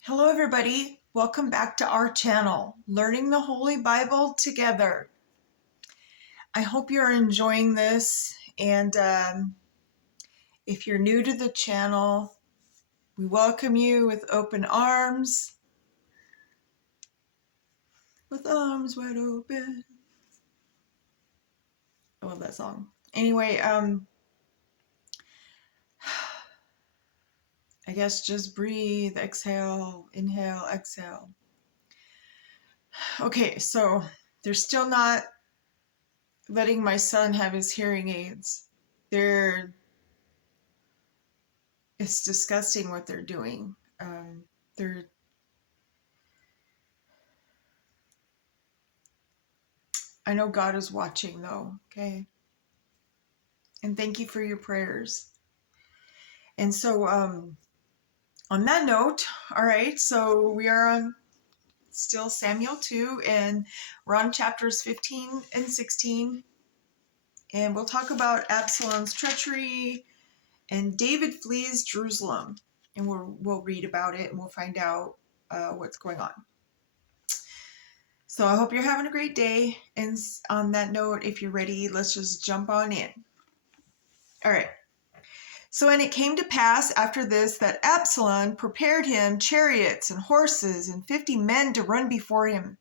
Hello everybody, welcome back to our channel, Learning the Holy Bible Together. I hope you're enjoying this, and if you're new to the channel, we welcome you with open arms, with arms wide open. I love that song. Anyway, I guess just breathe, exhale, inhale, exhale. Okay, so they're still not letting my son have his hearing aids. It's disgusting what they're doing. They're I know God is watching though, okay? And thank you for your prayers. And so on that note, all right, so we are on still Samuel 2, and we're on chapters 15 and 16. And we'll talk about Absalom's treachery, and David flees Jerusalem. And we'll read about it, and we'll find out what's going on. So I hope you're having a great day. And on that note, if you're ready, let's just jump on in. All right. So, and it came to pass after this that Absalom prepared him chariots and horses and 50 men to run before him.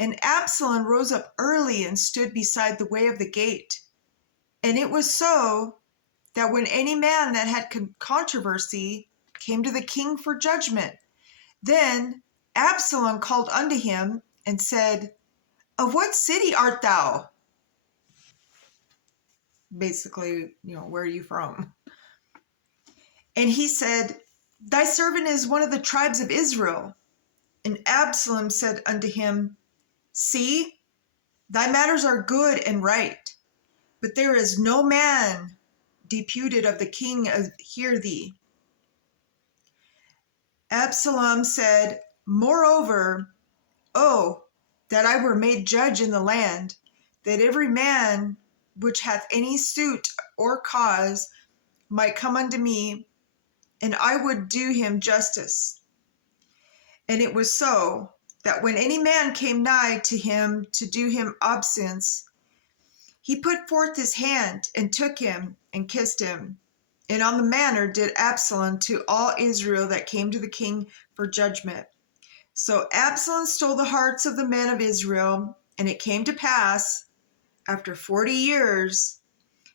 And Absalom rose up early and stood beside the way of the gate. And it was so that when any man that had controversy came to the king for judgment, then Absalom called unto him and said, "Of what city art thou?" Basically, where are you from? And he said, "Thy servant is one of the tribes of Israel." And Absalom said unto him, "See, thy matters are good and right, but there is no man deputed of the king hear thee." Absalom said, "Moreover, oh, that I were made judge in the land, that every man which hath any suit or cause might come unto me, and I would do him justice." And it was so, that when any man came nigh to him to do him obeisance, he put forth his hand and took him and kissed him. And on the manner did Absalom to all Israel that came to the king for judgment. So Absalom stole the hearts of the men of Israel, and it came to pass, after 40 years,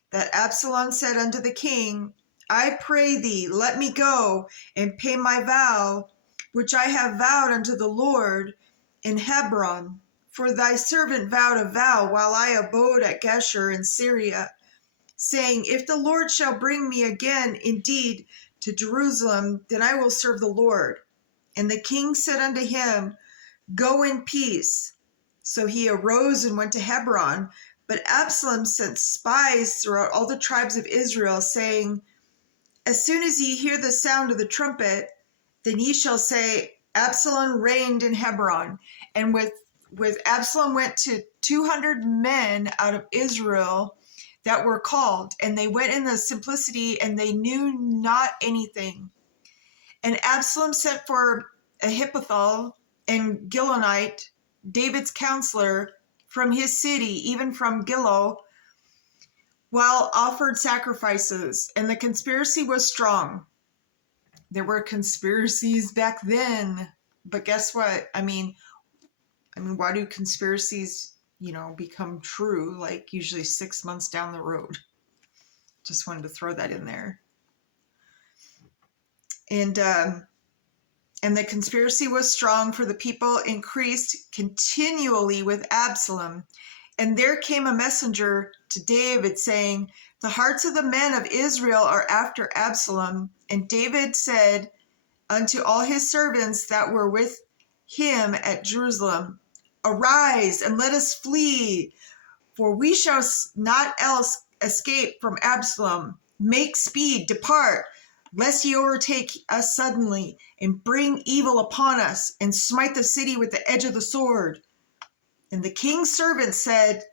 that Absalom said unto the king, "I pray thee, let me go and pay my vow, which I have vowed unto the Lord in Hebron. For thy servant vowed a vow while I abode at Geshur in Syria, saying, If the Lord shall bring me again indeed to Jerusalem, then I will serve the Lord." And the king said unto him, "Go in peace." So he arose and went to Hebron. But Absalom sent spies throughout all the tribes of Israel, saying, "As soon as ye hear the sound of the trumpet, then ye shall say, Absalom reigned in Hebron." And with Absalom went to 200 men out of Israel that were called, and they went in the simplicity, and they knew not anything. And Absalom sent for Ahithophel and Gilonite, David's counselor, from his city, even from Gilo, while offered sacrifices. And the conspiracy was strong. There were conspiracies back then, but guess what? I mean, why do conspiracies, become true? Like usually 6 months down the road. Just wanted to throw that in there. And the conspiracy was strong, for the people increased continually with Absalom. And there came a messenger to David, saying, "The hearts of the men of Israel are after Absalom." And David said unto all his servants that were with him at Jerusalem, "Arise, and let us flee, for we shall not else escape from Absalom. Make speed, depart, lest he overtake us suddenly, and bring evil upon us, and smite the city with the edge of the sword." And the king's servants said,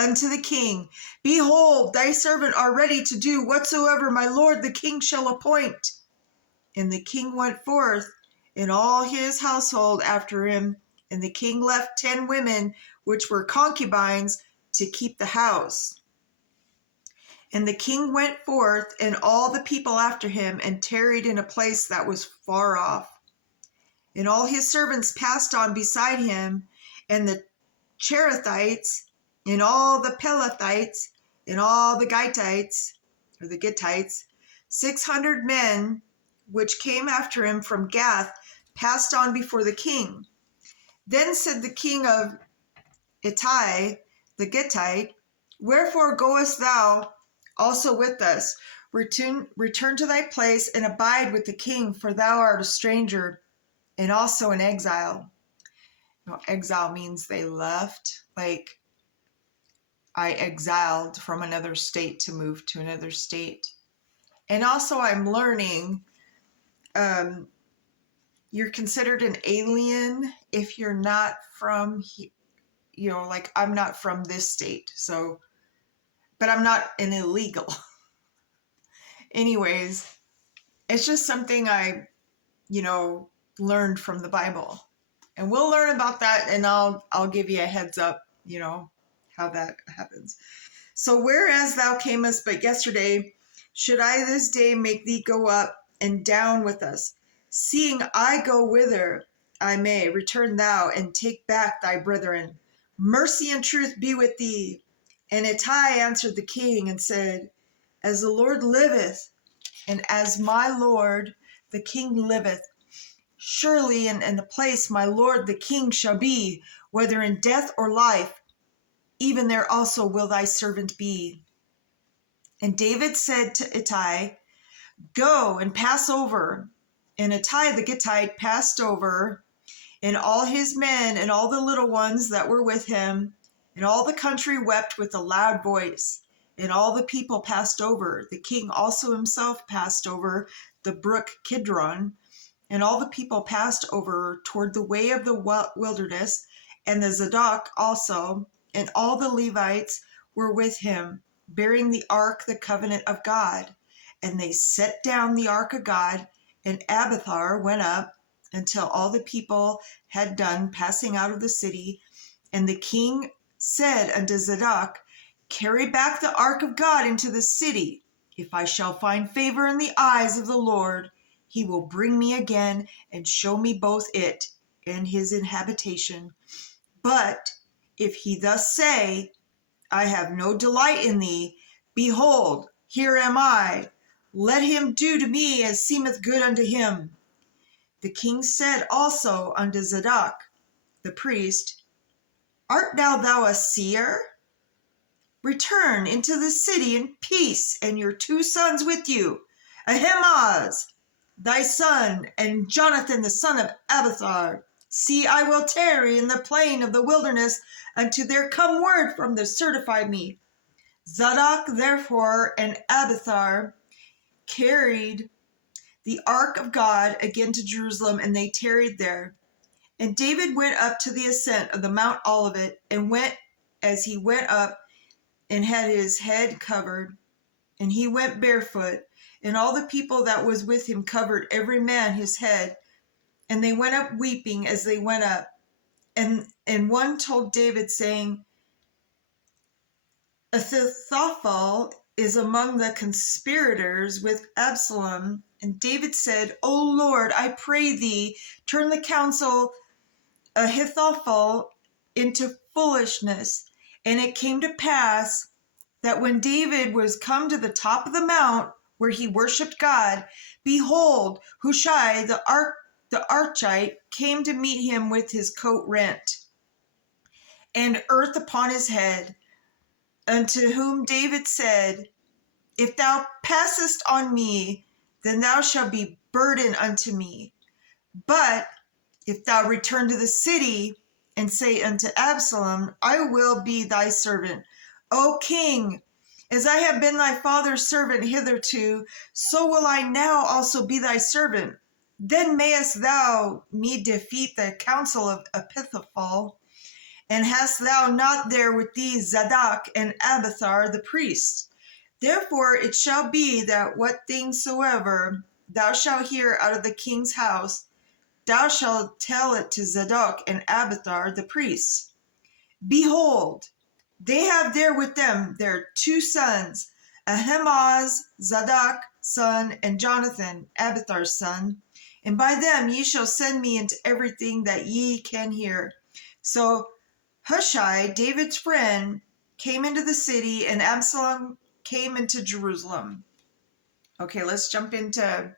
unto the king, Behold, thy servant are ready to do whatsoever my lord the king shall appoint. And the king went forth, and all his household after him. And the king left 10 women, which were concubines, to keep the house. And the king went forth, and all the people after him, and tarried in a place that was far off. And all his servants passed on beside him, and the Cherethites, and all the Pelethites, and all the Gittites, 600 men, which came after him from Gath, passed on before the king. Then said the king of Ittai the Gittite, Wherefore goest thou also with us? Return to thy place, and abide with the king, for thou art a stranger, and also an exile. Exile means they left, like I exiled from another state to move to another state. And also I'm learning you're considered an alien if you're not from, like I'm not from this state. So, but I'm not an illegal. Anyways, it's just something I, learned from the Bible. And we'll learn about that, and I'll give you a heads up, how that happens. So whereas thou camest but yesterday, should I this day make thee go up and down with us? Seeing I go whither I may, return thou and take back thy brethren. Mercy and truth be with thee. And Ittai answered the king and said, As the Lord liveth, and as my lord the king liveth, surely in the place my lord the king shall be, whether in death or life, even there also will thy servant be. And David said to Ittai, Go and pass over. And Ittai the Gittite passed over, and all his men and all the little ones that were with him, and all the country wept with a loud voice. And all the people passed over. The king also himself passed over the brook Kidron, and all the people passed over toward the way of the wilderness, and the Zadok also, and all the Levites were with him, bearing the ark, the covenant of God. And they set down the ark of God, and Abiathar went up until all the people had done passing out of the city. And the king said unto Zadok, Carry back the ark of God into the city. If I shall find favor in the eyes of the Lord, he will bring me again and show me both it and his habitation. But if he thus say, I have no delight in thee, behold, here am I. Let him do to me as seemeth good unto him. The king said also unto Zadok the priest, Art thou a seer? Return into the city in peace, and your 2 sons with you, Ahimaaz thy son, and Jonathan the son of Abiathar. See, I will tarry in the plain of the wilderness until there come word from the certify me. Zadok therefore and Abiathar carried the ark of God again to Jerusalem, and they tarried there. And David went up to the ascent of the Mount Olivet, and went as he went up, and had his head covered, and he went barefoot, and all the people that was with him covered every man his head, and they went up weeping as they went up. And one told David, saying, Ahithophel is among the conspirators with Absalom. And David said, O Lord, I pray thee, turn the counsel Ahithophel into foolishness. And it came to pass that when David was come to the top of the mount where he worshipped God, behold, Hushai the Archite came to meet him with his coat rent, and earth upon his head, unto whom David said, If thou passest on me, then thou shalt be burden unto me. But if thou return to the city, and say unto Absalom, I will be thy servant, O king, as I have been thy father's servant hitherto, so will I now also be thy servant. Then mayest thou me defeat the counsel of Ahithophel, And hast thou not there with thee Zadok and Abiathar the priests? Therefore it shall be that what things soever thou shalt hear out of the king's house, thou shalt tell it to Zadok and Abiathar the priests. Behold, they have there with them their 2 sons, Ahimaaz, Zadok's son, and Jonathan, Abiathar's son. And by them ye shall send me into everything that ye can hear. So Hushai, David's friend, came into the city, and Absalom came into Jerusalem. Okay, let's jump into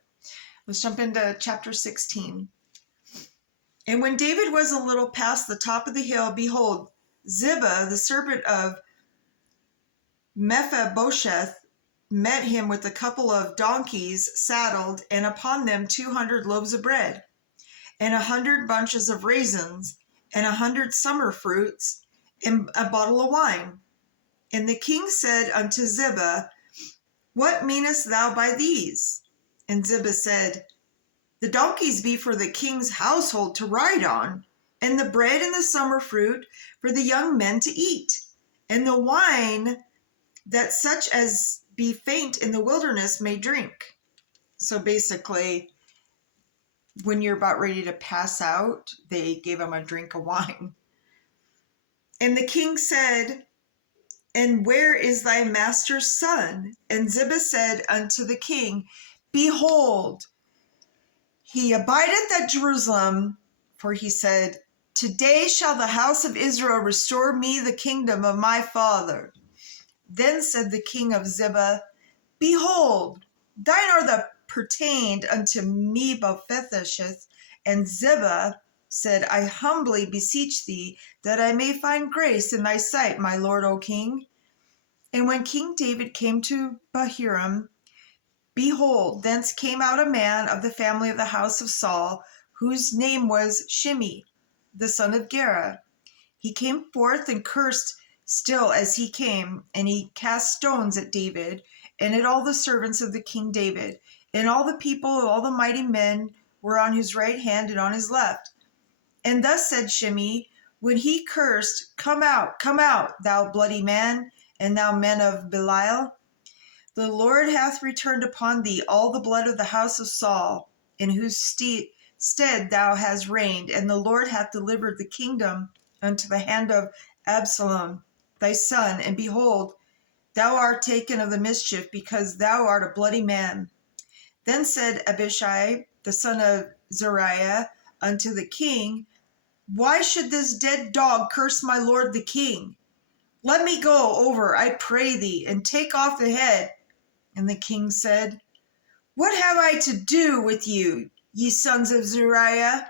chapter 16. And when David was a little past the top of the hill, behold, Ziba, the servant of Mephibosheth, met him with a couple of donkeys saddled, and upon them 200 loaves of bread, and 100 bunches of raisins, and 100 summer fruits, and a bottle of wine. And the king said unto Ziba, What meanest thou by these? And Ziba said, The donkeys be for the king's household to ride on, and the bread and the summer fruit for the young men to eat, and the wine that such as be faint in the wilderness may drink. So basically, when you're about ready to pass out, they gave him a drink of wine. And the king said, And where is thy master's son? And Ziba said unto the king, Behold, he abideth at Jerusalem, for he said, Today shall the house of Israel restore me the kingdom of my father. Then said the king of Ziba, Behold, thine are the pertained unto Mephibosheth. And Ziba said, I humbly beseech thee that I may find grace in thy sight, my lord, O king. And when King David came to Bahurim, behold, thence came out a man of the family of the house of Saul, whose name was Shimei, the son of Gera. He came forth and cursed still as he came, and he cast stones at David and at all the servants of the king David, and all the people of all the mighty men were on his right hand and on his left. And thus said Shimei, when he cursed, Come out, thou bloody man, and thou men of Belial. The Lord hath returned upon thee all the blood of the house of Saul, in whose stead thou hast reigned, and the Lord hath delivered the kingdom unto the hand of Absalom thy son, and behold, thou art taken of the mischief, because thou art a bloody man. Then said Abishai, the son of Zeruiah, unto the king, Why should this dead dog curse my lord the king? Let me go over, I pray thee, and take off the head. And the king said, What have I to do with you, ye sons of Zeruiah?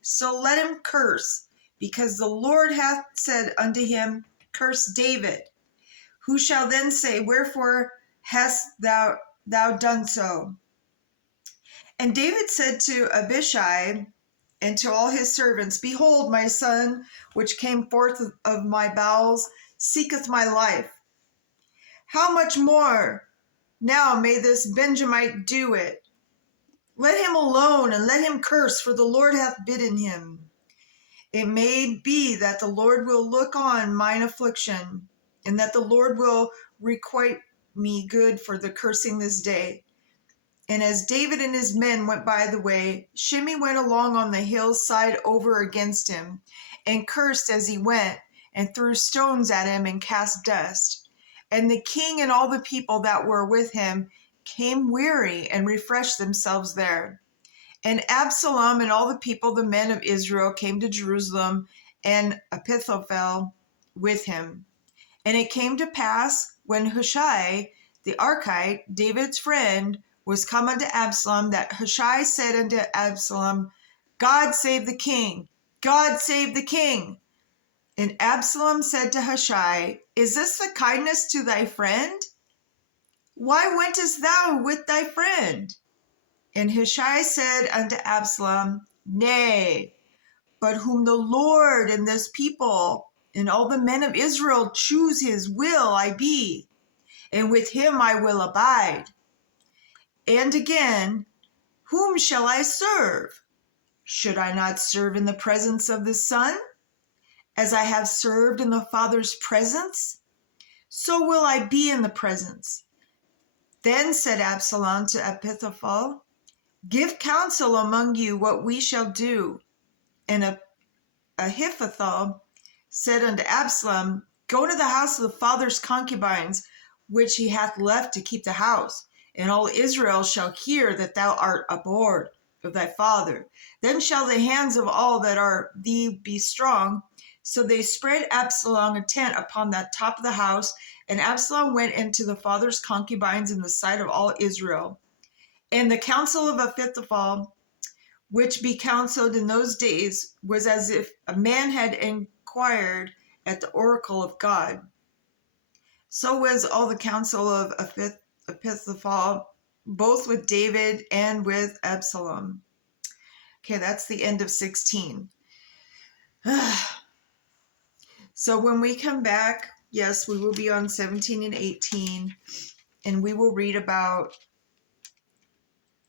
So let him curse, because the Lord hath said unto him, Curse David. Who shall then say, Wherefore hast thou done so? And David said to Abishai and to all his servants, Behold, my son, which came forth of my bowels, seeketh my life. How much more now may this Benjamite do it? Let him alone, and let him curse, for the Lord hath bidden him. It may be that the Lord will look on mine affliction, and that the Lord will requite me good for the cursing this day. And as David and his men went by the way, Shimei went along on the hillside over against him, and cursed as he went, and threw stones at him, and cast dust. And the king and all the people that were with him came weary, and refreshed themselves there. And Absalom and all the people, the men of Israel, came to Jerusalem, and Ahithophel with him. And it came to pass, when Hushai the Archite, David's friend, was come unto Absalom, that Hushai said unto Absalom, God save the king! God save the king! And Absalom said to Hushai, Is this the kindness to thy friend? Why wentest thou with thy friend? And Hushai said unto Absalom, Nay, but whom the Lord and this people and all the men of Israel choose his will I be, and with him I will abide. And again, whom shall I serve? Should I not serve in the presence of the sun? As I have served in the Father's presence, so will I be in the presence. Then said Absalom to Ahithophel, give counsel among you what we shall do. And Ahithophel said unto Absalom, go to the house of the father's concubines, which he hath left to keep the house, and all Israel shall hear that thou art abhorred of thy father. Then shall the hands of all that are thee be strong. So they spread Absalom a tent upon the top of the house, and Absalom went into the father's concubines in the sight of all Israel. And the counsel of Ahithophel, which be counseled in those days, was as if a man had inquired at the oracle of God. So was all the counsel of Ahithophel, both with David and with Absalom. Okay, that's the end of 16. So when we come back, yes, we will be on 17 and 18, and we will read about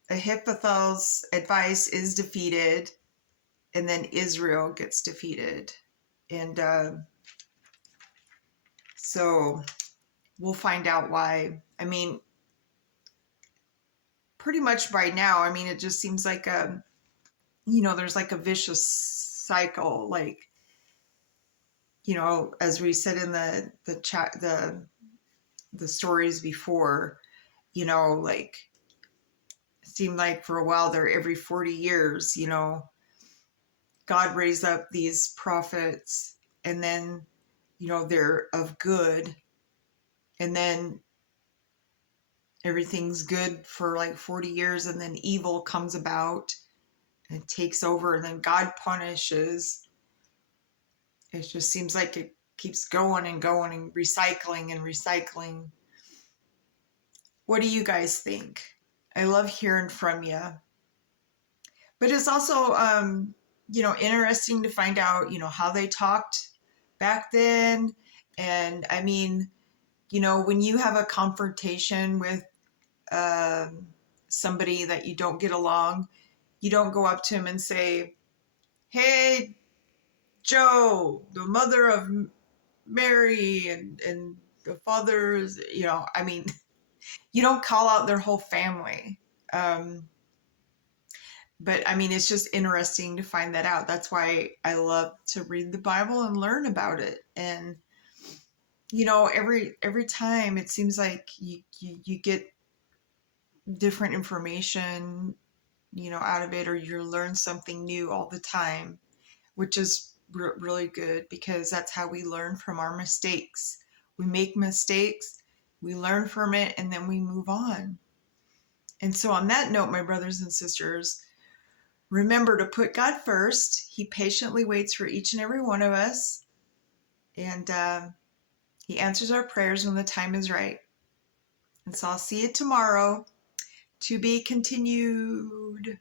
Ahithophel's advice is defeated, and then Israel gets defeated. And so we'll find out why. I mean, pretty much by now, I mean, it just seems like there's like a vicious cycle, like, as we said in the chat, the stories before, like, it seemed like for a while there, every 40 years, God raised up these prophets, and then, they're of good, and then everything's good for like 40 years, and then evil comes about and it takes over, and then God punishes. It just seems like it keeps going and going and recycling and recycling. What do you guys think? I love hearing from you. But it's also, interesting to find out, how they talked back then. And I mean, when you have a confrontation with somebody that you don't get along, you don't go up to him and say, hey, Joe, the mother of Mary and the father's, I mean, you don't call out their whole family. But I mean, it's just interesting to find that out. That's why I love to read the Bible and learn about it. And, every time it seems like you get different information, out of it, or you learn something new all the time, which is really good, because that's how we learn from our mistakes. We make mistakes, we learn from it, and then we move on. And so on that note, my brothers and sisters, remember to put God first. He patiently waits for each and every one of us, and he answers our prayers when the time is right. And so I'll see you tomorrow. To be continued.